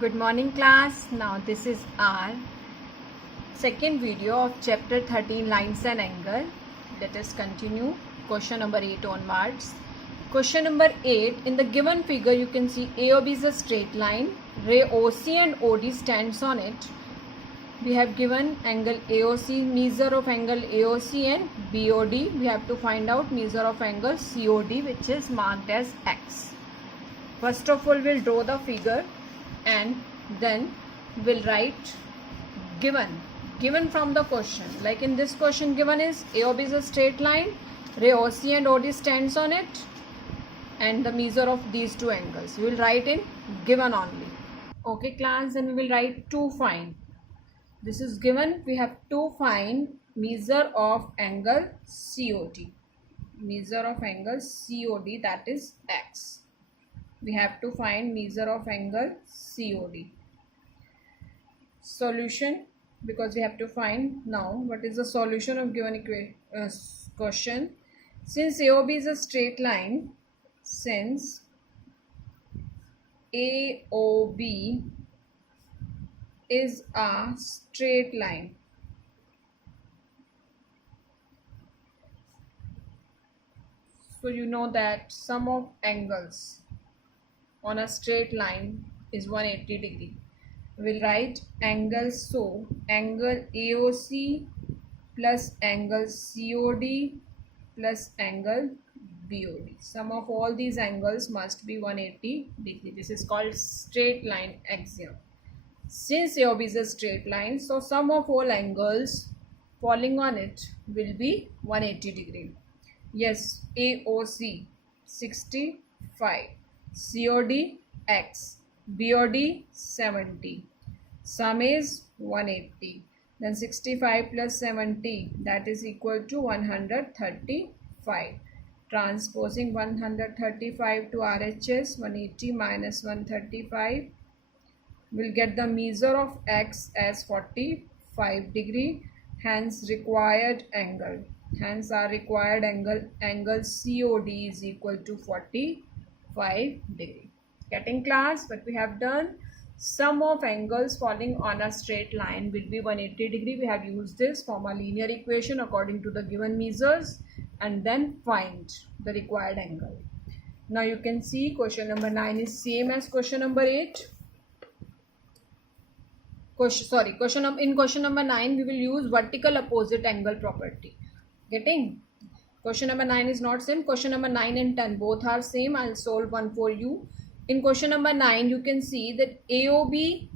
Good morning class. Now this is our second video of chapter 13 lines and angle. Let us continue question number 8 onwards. Question number 8, in the given figure you can see AOB is a straight line, ray OC and OD stands on it. We have given angle AOC, measure of angle AOC and BOD. We have to find out measure of angle COD, which is marked as X. First of all, we'll draw the figure and then we'll write given from the question. Like in this question, given is AOB is a straight line, ray OC and OD stands on it, and the measure of these two angles. We will write in given only. Okay class, then we will write to find. This is given. We have to find measure of angle COD. Measure of angle COD, that is X. We have to find measure of angle COD. Solution, because we have to find now what is the solution of given question. Since AOB is a straight line, since AOB is a straight line, so you know that sum of angles on a straight line is 180 degree. We'll write angle, so angle AOC plus angle COD plus angle BOD. Sum of all these angles must be 180 degree. This is called straight line axiom. Since AOB is a straight line, so sum of all angles falling on it will be 180 degree. Yes, AOC 65, COD X, BOD 70. Sum is 180. Then 65 plus 70, that is equal to 135. Transposing 135 to RHS, 180 minus 135 will get the measure of X as 45 degree. Hence required angle. Hence our required angle COD is equal to 45 degree. Getting class? What we have done, sum of angles falling on a straight line will be 180 degree. We have used this from a linear equation according to the given measures and then find the required angle. Now you can see question number 9 is same as question number 8. In question number 9 we will use vertical opposite angle property. Getting? Question number 9 is not same. Question number 9 and 10 both are same. I'll solve one for you. In question number 9, you can see that AOB,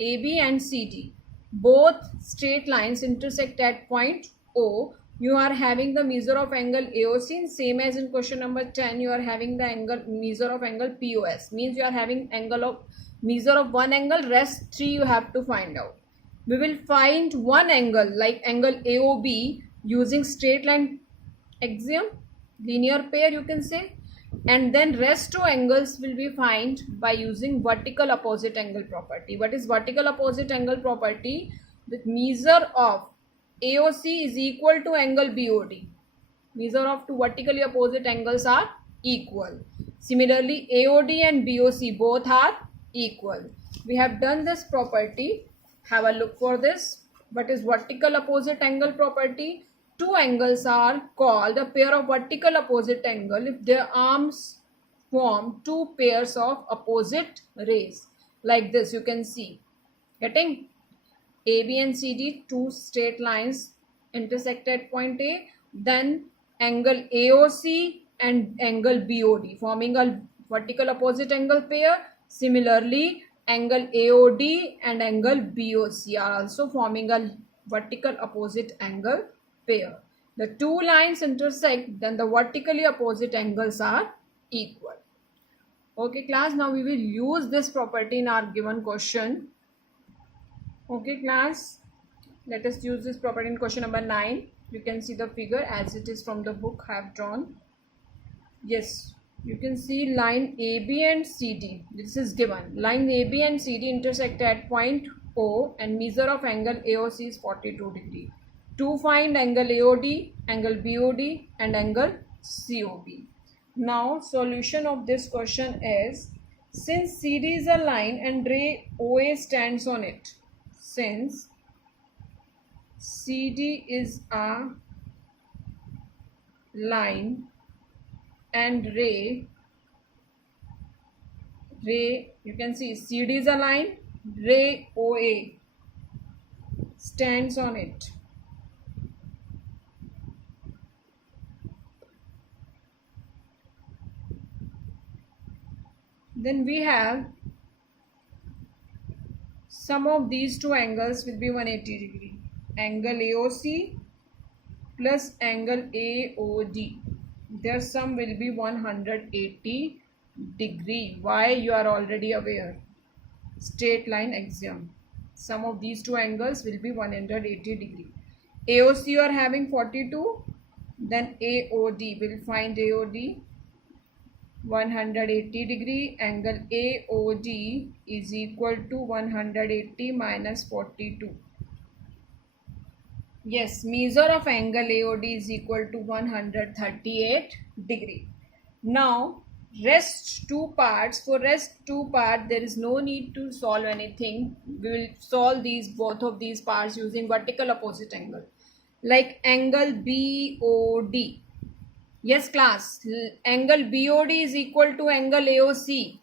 AB and CD, both straight lines intersect at point O. You are having the measure of angle AOC, same as in question number 10, you are having the measure of angle POS. Means you are having measure of one angle, rest 3 you have to find out. We will find one angle like angle AOB using straight line axiom, linear pair you can say. And then rest two angles will be found by using vertical opposite angle property. What is vertical opposite angle property? The measure of AOC is equal to angle BOD. Measure of two vertically opposite angles are equal. Similarly, AOD and BOC both are equal. We have done this property. Have a look for this. What is vertical opposite angle property? Two angles are called a pair of vertical opposite angle if their arms form two pairs of opposite rays. Like this you can see. Getting? AB and CD, two straight lines intersect at point A. Then angle AOC and angle BOD forming a vertical opposite angle pair. Similarly, angle AOD and angle BOC are also forming a vertical opposite angle pair. The two lines intersect, then the vertically opposite angles are equal. Okay class, now we will use this property in our given question. Okay class, let us use this property in question number 9. You can see the figure as it is from the book I have drawn. Yes, you can see line AB and CD. This is given. Line AB and CD intersect at point O and measure of angle AOC is 42 degree. To find angle AOD, angle BOD and angle COB. Now solution of this question is, Since CD is a line and ray OA stands on it. Since CD is a line and ray, you can see CD is a line, ray OA stands on it. Then we have sum of these two angles will be 180 degree. Angle AOC plus angle AOD. Their sum will be 180 degree. Why? You are already aware. Straight line axiom. Sum of these two angles will be 180 degree. AOC you are having 42. Then AOD, will find AOD 180 degree. Angle AOD is equal to 180 minus 42. Yes, measure of angle AOD is equal to 138 degree. Now rest two parts. For rest two part there is no need to solve anything. We will solve these both of these parts using vertical opposite angle. Like angle BOD. Yes class, angle BOD is equal to angle AOC.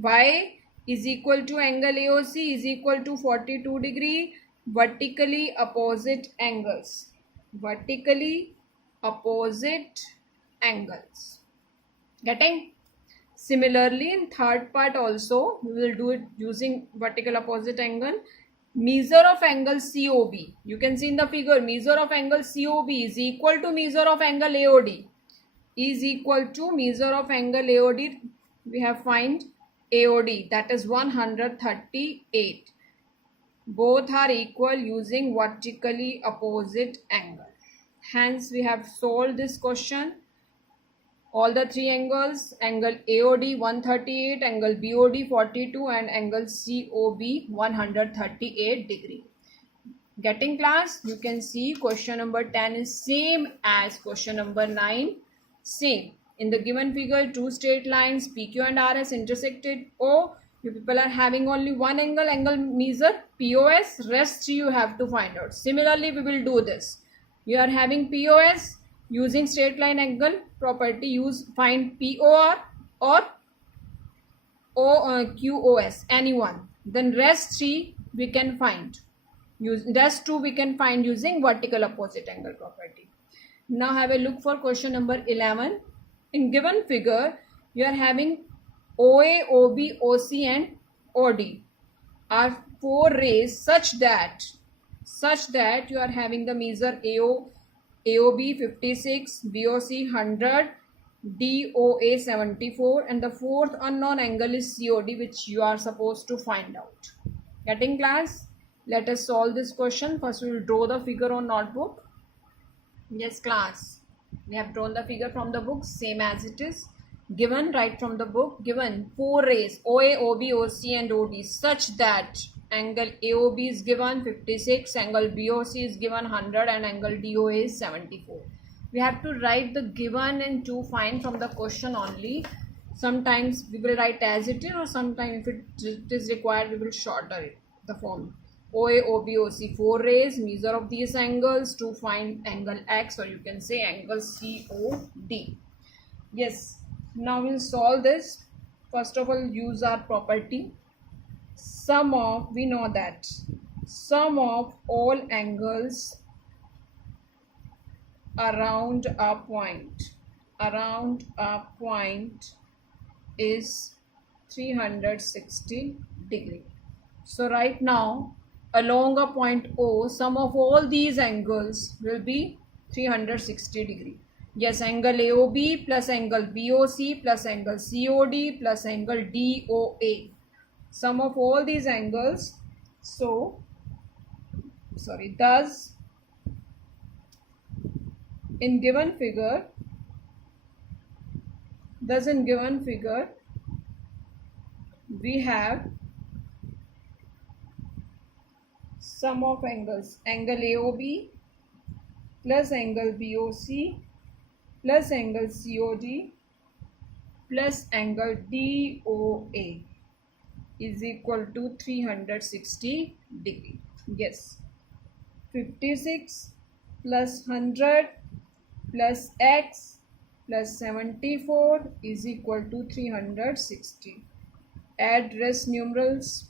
Y is equal to angle AOC is equal to 42 degree. Vertically opposite angles. Vertically opposite angles. Getting? Similarly, in third part also, we will do it using vertical opposite angle. Measure of angle COB. You can see in the figure, measure of angle COB is equal to measure of angle AOD. Is equal to measure of angle AOD. We have find AOD, that is 138. Both are equal using vertically opposite angle. Hence, we have solved this question. All the three angles, angle AOD 138, angle BOD 42 and angle COB 138 degree. Getting class? You can see question number 10 is same as question number 9. Same. In the given figure, two straight lines PQ and RS intersected O. You people are having only one angle, angle measure POS. Rest you have to find out. Similarly, we will do this. You are having POS. Using straight line angle property, find POR or QOS, anyone. Then rest 3 we can find. Rest 2 we can find using vertical opposite angle property. Now have a look for question number 11. In given figure, you are having OA, OB, OC and OD are four rays such that you are having the measure AOB 56, BOC 100, DOA 74 and the fourth unknown angle is COD, which you are supposed to find out. Getting class? Let us solve this question. First we will draw the figure on notebook. Yes class, we have drawn the figure from the book same as it is. Given, right from the book, given four rays OA, OB, OC and OD such that angle AOB is given 56, angle BOC is given 100 and angle DOA is 74. We have to write the given and to find from the question only. Sometimes we will write as it is, or sometimes if it is required we will shorter it, the form. OA, OB, OC, four rays, measure of these angles to find angle X, or you can say angle COD. Yes. Now we'll solve this. First of all, use our property. Sum of, we know that sum of all angles around a point is 360 degree. So right now along a point O, sum of all these angles will be 360 degree. Yes, angle AOB plus angle BOC plus angle COD plus angle DOA. Sum of all these angles. Thus, in given figure, we have sum of angles, angle AOB plus angle BOC plus angle COD plus angle DOA is equal to 360 degree. Yes, 56 plus 100 plus x plus 74 is equal to 360. Add rest numerals.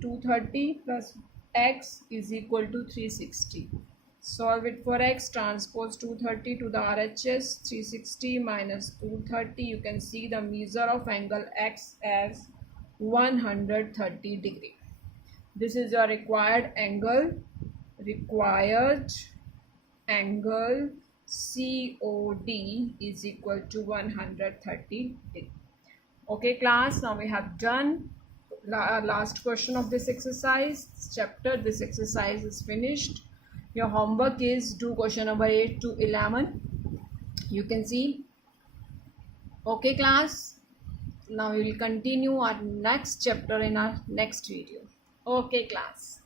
230 plus x is equal to 360. Solve it for x. Transpose 230 to the RHS. 360 minus 230. You can see the measure of angle x as 130 degree. This is your required angle. COD is equal to 130 degree. Okay class, now we have done last question of this exercise chapter. This exercise is finished. Your homework is do question number 8 to 11. You can see. Okay class, now we will continue our next chapter in our next video. Okay class.